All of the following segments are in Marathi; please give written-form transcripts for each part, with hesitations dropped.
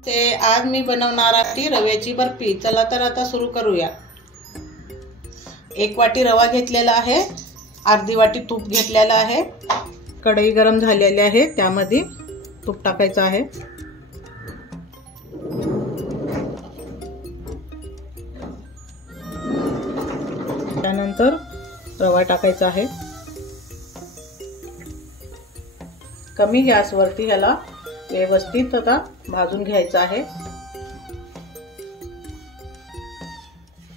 आज मी बनवणार आहे रव्याची बर्फी। चला तर आता सुरू करूया। 1 वाटी रवा घेतलेला आहे, अर्धी वाटी तूप घेतलेला आहे। कढई गरम झालेली आहे, त्यामध्ये तूप टाकायचं आहे। त्यानंतर रवा टाकायचा आहे। कमी गॅसवरती ह्याला व्यवस्थित आता भाजून घ्यायचं आहे।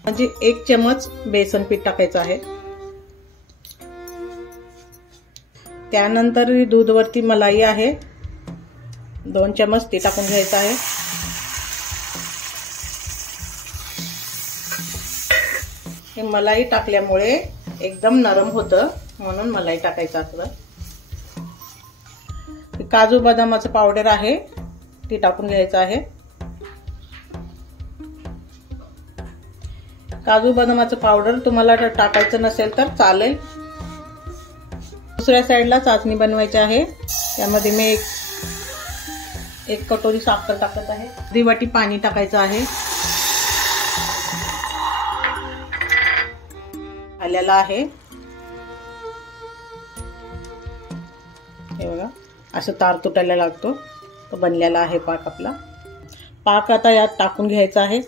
म्हणजे 1 चमच बेसन पीठ टाकायचं आहे। त्यानंतर दूधवरती मलाई आहे, 2 चमच ते टाकून घ्यायचं आहे। हे मलाई टाकल्यामुळे एकदम नरम होतं, म्हणून मलाई टाकायचं असतं। काजू बदामाचं पावडर आहे, ती टाकून घ्यायचं आहे। काजू बदामाचं पावडर तुम्हाला टाकायचं नसेल तर चालेल। दुसऱ्या साईडला चाचणी बनवायची आहे। त्यामध्ये मी एक कटोरी साखर टाकत आहे। अर्धी वाटी पाणी टाकायचं आहे। आलेला आहे, हे बघा असं तार तुटायला लागतो, तो बनलेला आहे पाक आपला। पाक आता यात टाकून घ्यायचा आहे।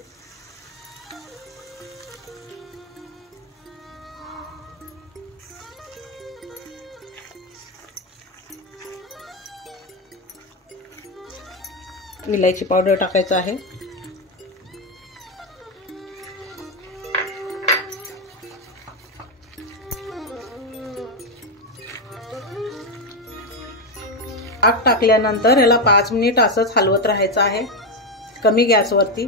इलायची पावडर टाकायचं आहे। पाक टाकल्यानंतर याला 5 मिनिट असंच हलवत राहायचं आहे, कमी गॅसवरती।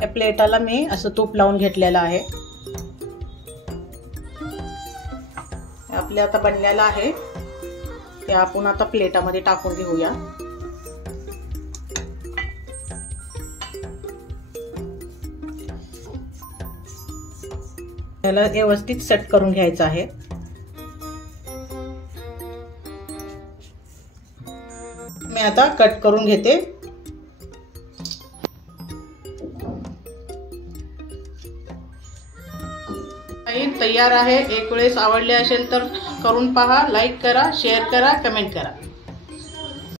या प्लेटाला मी असं तूप लावून घेतलेलं आहे। आपले आता बनलेलं आहे, ते आपण आता प्लेटामध्ये टाकून घेऊया। याला व्यवस्थित सेट करून घ्यायचं आहे। मी आता कट करून घेते। तयार आहे। एक वेळेस आवडले असेल तर करून पहा, लाईक करा, शेअर करा, कमेंट करा।